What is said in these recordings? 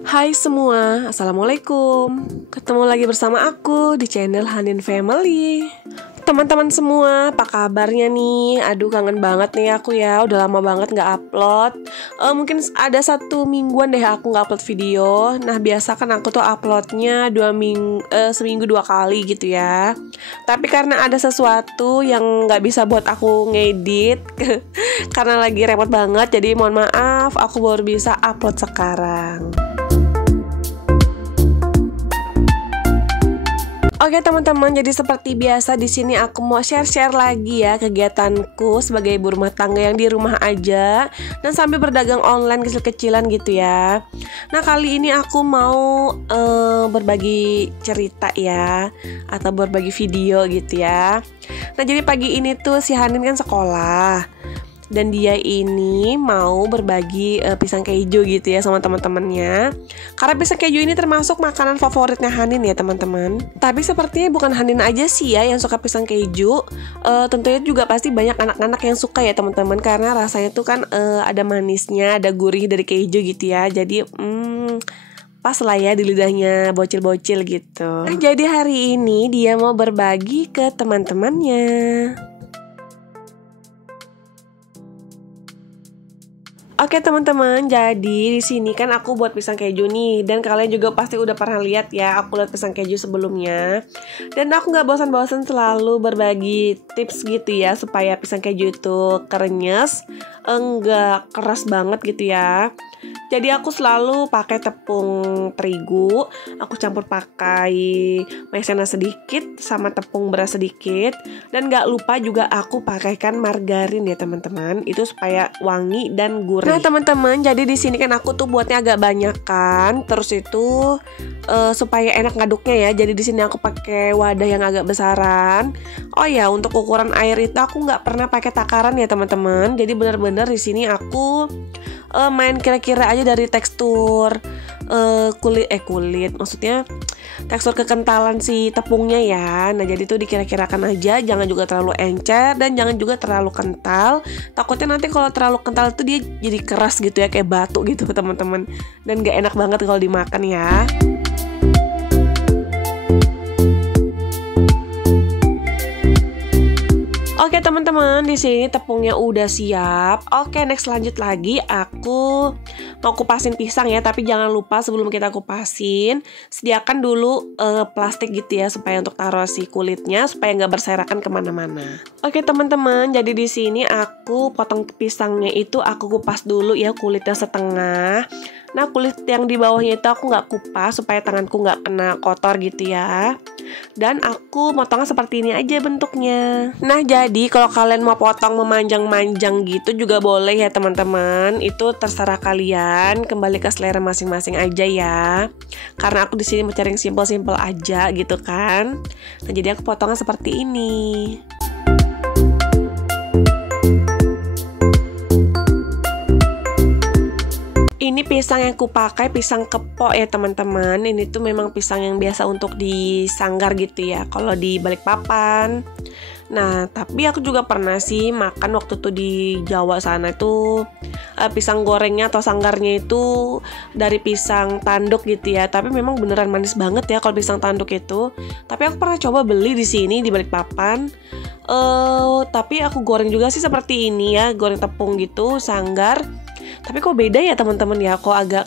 Hai semua, Assalamualaikum. Ketemu lagi bersama aku di channel Hanin Family. Teman-teman semua, apa kabarnya nih? Aduh, kangen banget nih aku ya. Udah lama banget gak upload. Mungkin ada 1 mingguan deh aku gak upload video. Nah, biasa kan aku tuh uploadnya seminggu 2 kali gitu ya. Tapi karena ada sesuatu yang gak bisa buat aku ngedit karena lagi repot banget, jadi mohon maaf, aku baru bisa upload sekarang. Oke teman-teman, jadi seperti biasa di sini aku mau share lagi ya kegiatanku sebagai ibu rumah tangga yang di rumah aja dan sambil berdagang online kecil-kecilan gitu ya. Nah, kali ini aku mau berbagi cerita ya, atau berbagi video gitu ya. Nah, jadi pagi ini tuh si Hanin kan sekolah dan dia ini mau berbagi pisang keju gitu ya sama teman-temannya. Karena pisang keju ini termasuk makanan favoritnya Hanin ya teman-teman. Tapi sepertinya bukan Hanin aja sih ya yang suka pisang keju. Tentunya juga pasti banyak anak-anak yang suka ya teman-teman, karena rasanya tuh kan ada manisnya, ada gurih dari keju gitu ya. Jadi pas lah ya di lidahnya bocil-bocil gitu. Nah, jadi hari ini dia mau berbagi ke teman-temannya. Oke teman-teman, jadi di sini kan aku buat pisang keju nih, dan kalian juga pasti udah pernah lihat ya aku buat pisang keju sebelumnya. Dan aku nggak bosan-bosan selalu berbagi tips gitu ya supaya pisang keju itu krenyes, enggak keras banget gitu ya. Jadi aku selalu pakai tepung terigu, aku campur pakai maizena sedikit sama tepung beras sedikit, dan nggak lupa juga aku pakaikan margarin ya teman-teman, itu supaya wangi dan gurih. Nah teman-teman, jadi di sini kan aku tuh buatnya agak banyak kan, terus itu supaya enak ngaduknya ya. Jadi di sini aku pakai wadah yang agak besaran. Oh ya, untuk ukuran air itu aku nggak pernah pakai takaran ya teman-teman. Jadi benar-benar di sini aku main kira-kira aja dari tekstur kulit maksudnya tekstur kekentalan si tepungnya ya. Nah, jadi tuh dikira-kirakan aja, jangan juga terlalu encer dan jangan juga terlalu kental. Takutnya nanti kalau terlalu kental tuh dia jadi keras gitu ya, kayak batu gitu teman-teman, dan gak enak banget kalau dimakan ya. Oke teman-teman, di sini tepungnya udah siap. Oke, next lanjut lagi. Aku mau kupasin pisang ya, tapi jangan lupa sebelum kita kupasin, sediakan dulu plastik gitu ya, supaya untuk taruh si kulitnya supaya nggak berserakan kemana-mana. Oke teman-teman, jadi di sini aku potong pisangnya itu aku kupas dulu ya kulitnya setengah. Nah, kulit yang di bawahnya itu aku nggak kupas supaya tanganku nggak kena kotor gitu ya. Dan aku potongnya seperti ini aja bentuknya. Nah, jadi kalau kalian mau potong memanjang-manjang gitu juga boleh ya teman-teman. Itu terserah kalian, kembali ke selera masing-masing aja ya. Karena aku di sini mencari yang simpel-simpel aja gitu kan. Nah, jadi aku potongnya seperti ini. Ini pisang yang kupakai pisang kepok ya teman-teman. Ini tuh memang pisang yang biasa untuk disanggar gitu ya kalau di Balikpapan. Nah, tapi aku juga pernah sih makan waktu tuh di Jawa sana itu pisang gorengnya atau sanggarnya itu dari pisang tanduk gitu ya. Tapi memang beneran manis banget ya kalau pisang tanduk itu. Tapi aku pernah coba beli di sini di Balikpapan. Tapi aku goreng juga sih seperti ini ya, goreng tepung gitu, sanggar. Tapi kok beda ya teman-teman ya, kok agak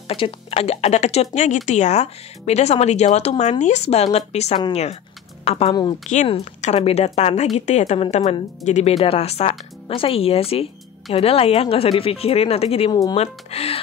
ada kecutnya gitu ya. Beda sama di Jawa tuh manis banget pisangnya. Apa mungkin karena beda tanah gitu ya teman-teman, jadi beda rasa? Masa iya sih? Ya udahlah ya, nggak usah dipikirin, nanti jadi mumet.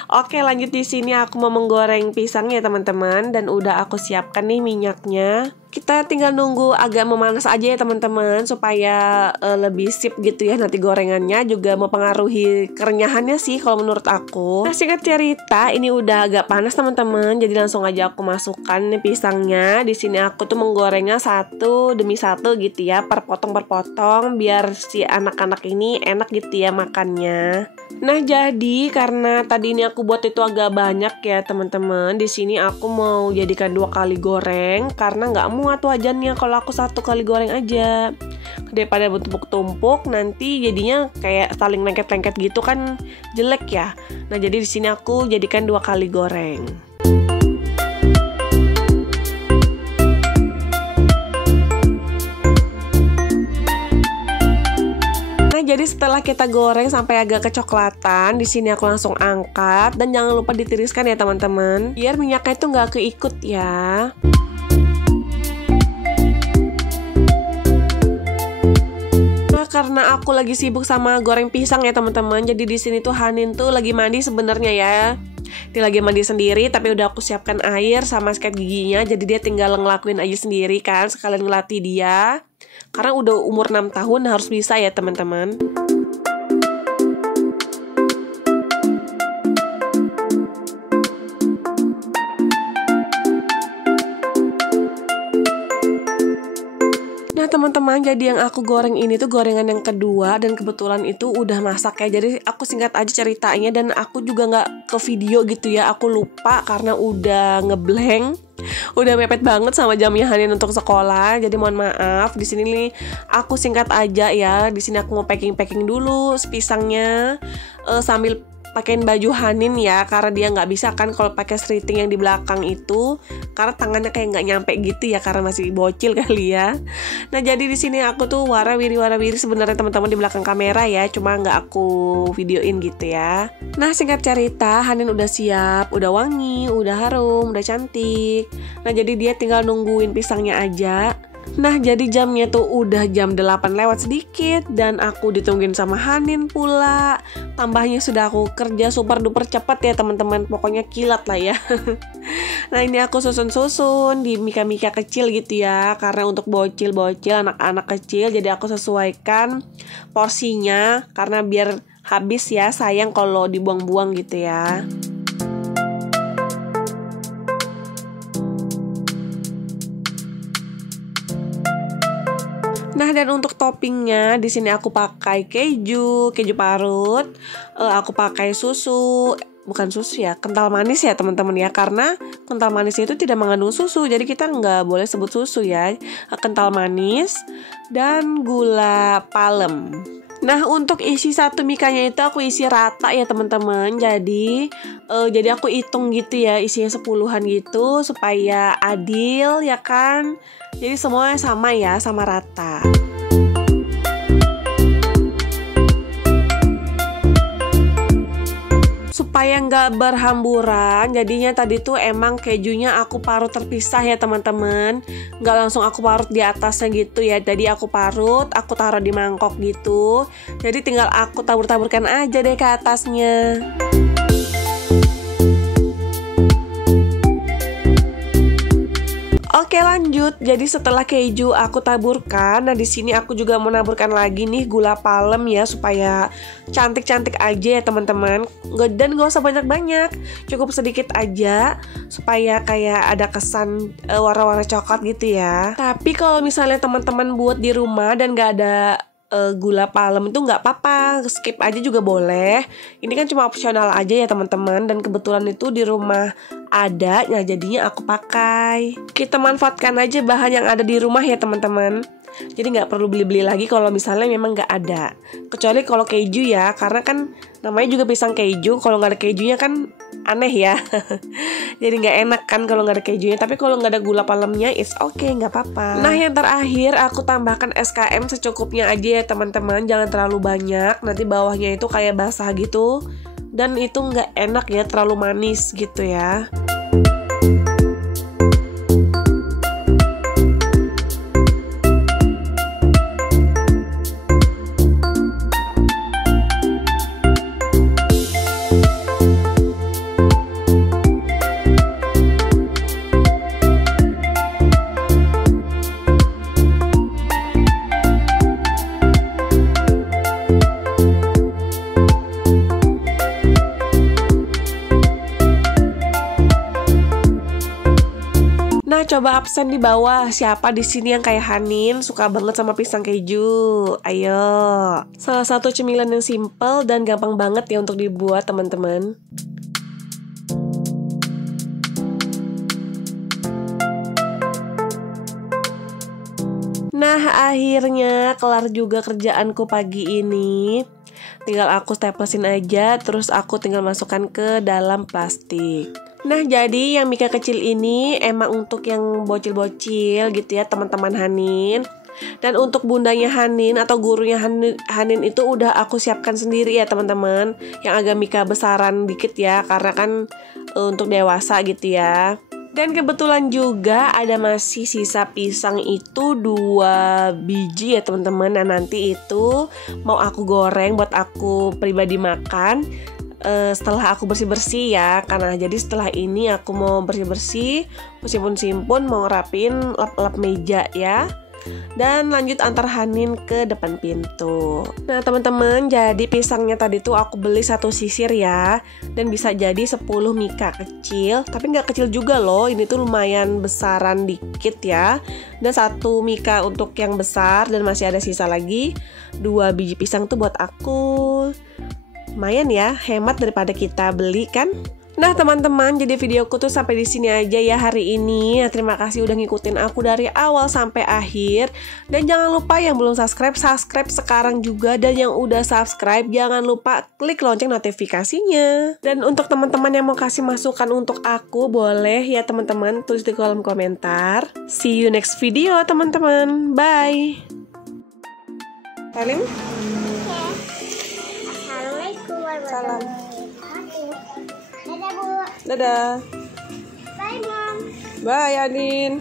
Oke, lanjut. Di sini aku mau menggoreng pisangnya teman-teman, dan udah aku siapkan nih minyaknya. Kita tinggal nunggu agak memanas aja ya teman-teman, supaya lebih sip gitu ya nanti gorengannya, juga mempengaruhi kerenyahannya sih kalau menurut aku. Nah, singkat cerita, ini udah agak panas teman-teman, jadi langsung aja aku masukkan nih pisangnya. Di sini aku tuh menggorengnya satu demi satu gitu ya, per potong biar si anak-anak ini enak gitu ya makannya. Nah, jadi karena tadi ini aku buat itu agak banyak ya teman-teman, di sini aku mau jadikan 2 kali goreng karena nggak muat wajannya kalau aku 1 kali goreng aja. Daripada bertumpuk-tumpuk nanti jadinya kayak saling lengket-lengket gitu kan jelek ya. Nah, jadi di sini aku jadikan 2 kali goreng. jadi setelah kita goreng sampai agak kecoklatan, di sini aku langsung angkat dan jangan lupa ditiriskan ya teman-teman, biar minyaknya itu nggak keikut ya. Nah, karena aku lagi sibuk sama goreng pisang ya teman-teman, jadi di sini tuh Hanin tuh lagi mandi sebenarnya ya. Dia lagi mandi sendiri, tapi udah aku siapkan air sama sikat giginya, jadi dia tinggal ngelakuin aja sendiri kan, sekalian ngelatih dia. Karena udah umur 6 tahun harus bisa ya teman-teman. Nah teman-teman, jadi yang aku goreng ini tuh gorengan yang kedua dan kebetulan itu udah masak ya. Jadi aku singkat aja ceritanya dan aku juga nggak ke video gitu ya. Aku lupa karena udah ngeblank. Udah mepet banget sama jamnya Hanin untuk sekolah. Jadi mohon maaf. Di sini nih aku singkat aja ya. Di sini aku mau packing dulu pisangnya sambil pakein baju Hanin ya, karena dia nggak bisa kan kalau pakai seriting yang di belakang itu, karena tangannya kayak nggak nyampe gitu ya, karena masih bocil kali ya. Nah jadi di sini aku tuh warawiri sebenarnya teman-teman di belakang kamera ya, cuma nggak aku videoin gitu ya. Nah singkat cerita, Hanin udah siap, udah wangi, udah harum, udah cantik. Nah jadi dia tinggal nungguin pisangnya aja. Nah jadi jamnya tuh udah jam 8 lewat sedikit dan aku ditungguin sama Hanin pula. Tambahnya sudah aku kerja super duper cepat ya teman-teman, pokoknya kilat lah ya. Nah ini aku susun di mika-mika kecil gitu ya, karena untuk bocil-bocil, anak-anak kecil, jadi aku sesuaikan porsinya karena biar habis ya, sayang kalau dibuang-buang gitu ya. Nah dan untuk toppingnya di sini aku pakai keju parut, aku pakai susu, bukan susu ya, kental manis ya teman-teman ya, karena kental manis itu tidak mengandung susu, jadi kita nggak boleh sebut susu ya, kental manis dan gula palem. Nah untuk isi satu mikanya itu aku isi rata ya teman-teman, jadi aku hitung gitu ya, isinya 10-an gitu supaya adil ya kan. Jadi semuanya sama ya, sama rata. Supaya nggak berhamburan, jadinya tadi tuh emang kejunya aku parut terpisah ya teman-teman. Nggak langsung aku parut di atasnya gitu ya. Jadi aku parut, aku taruh di mangkok gitu. Jadi tinggal aku tabur-taburkan aja deh ke atasnya. Oke lanjut, jadi setelah keju aku taburkan, nah di sini aku juga mau naburkan lagi nih gula palem ya supaya cantik-cantik aja ya teman-teman. Dan gak usah banyak-banyak, cukup sedikit aja supaya kayak ada kesan warna-warna coklat gitu ya. Tapi kalau misalnya teman-teman buat di rumah dan gak ada gula palem itu nggak apa-apa, skip aja juga boleh. Ini kan cuma opsional aja ya teman-teman, dan kebetulan itu di rumah ada, nah jadinya aku pakai. Kita manfaatkan aja bahan yang ada di rumah ya teman-teman. Jadi nggak perlu beli-beli lagi kalau misalnya memang nggak ada. Kecuali kalau keju ya, karena kan namanya juga pisang keju. Kalau nggak ada kejunya kan aneh ya. Jadi nggak enak kan kalau nggak ada kejunya. Tapi kalau nggak ada gula palemnya, it's okay, nggak apa-apa. Nah yang terakhir aku tambahkan SKM secukupnya aja ya teman-teman. Jangan terlalu banyak, nanti bawahnya itu kayak basah gitu. Dan itu nggak enak ya, terlalu manis gitu ya. Nah, coba absen di bawah. Siapa di sini yang kayak Hanin suka banget sama pisang keju? Ayo. Salah satu cemilan yang simple dan gampang banget ya untuk dibuat, teman-teman. Nah, akhirnya kelar juga kerjaanku pagi ini. Tinggal aku staplesin aja, terus aku tinggal masukkan ke dalam plastik. Nah, jadi yang mika kecil ini emang untuk yang bocil-bocil gitu ya, teman-teman Hanin. Dan untuk bundanya Hanin atau gurunya Hanin itu udah aku siapkan sendiri ya teman-teman, yang agak mika besaran dikit ya, karena kan untuk dewasa gitu ya. Dan kebetulan juga ada masih sisa pisang itu 2 biji ya teman-teman. Nah nanti itu mau aku goreng buat aku pribadi makan setelah aku bersih-bersih ya. Karena jadi setelah ini aku mau bersih-bersih, simpun-simpun, mau ngerapin lap-lap meja ya. Dan lanjut antar Hanin ke depan pintu. Nah teman-teman, jadi pisangnya tadi tuh aku beli 1 sisir ya. Dan bisa jadi 10 mika kecil. Tapi nggak kecil juga loh, ini tuh lumayan besaran dikit ya. Dan 1 mika untuk yang besar, dan masih ada sisa lagi 2 biji pisang tuh buat aku. Lumayan ya, hemat daripada kita beli kan. Nah teman-teman, jadi videoku tuh sampai di sini aja ya hari ini. Nah, terima kasih udah ngikutin aku dari awal sampai akhir. Dan jangan lupa yang belum subscribe sekarang juga. Dan yang udah subscribe, jangan lupa klik lonceng notifikasinya. Dan untuk teman-teman yang mau kasih masukan untuk aku, boleh ya teman-teman tulis di kolom komentar. See you next video teman-teman. Bye. Salim. Assalamualaikum warahmatullahi Salam. wabarakatuh. Dadah Bu. Dadah. Bye Mom. Bye Adin.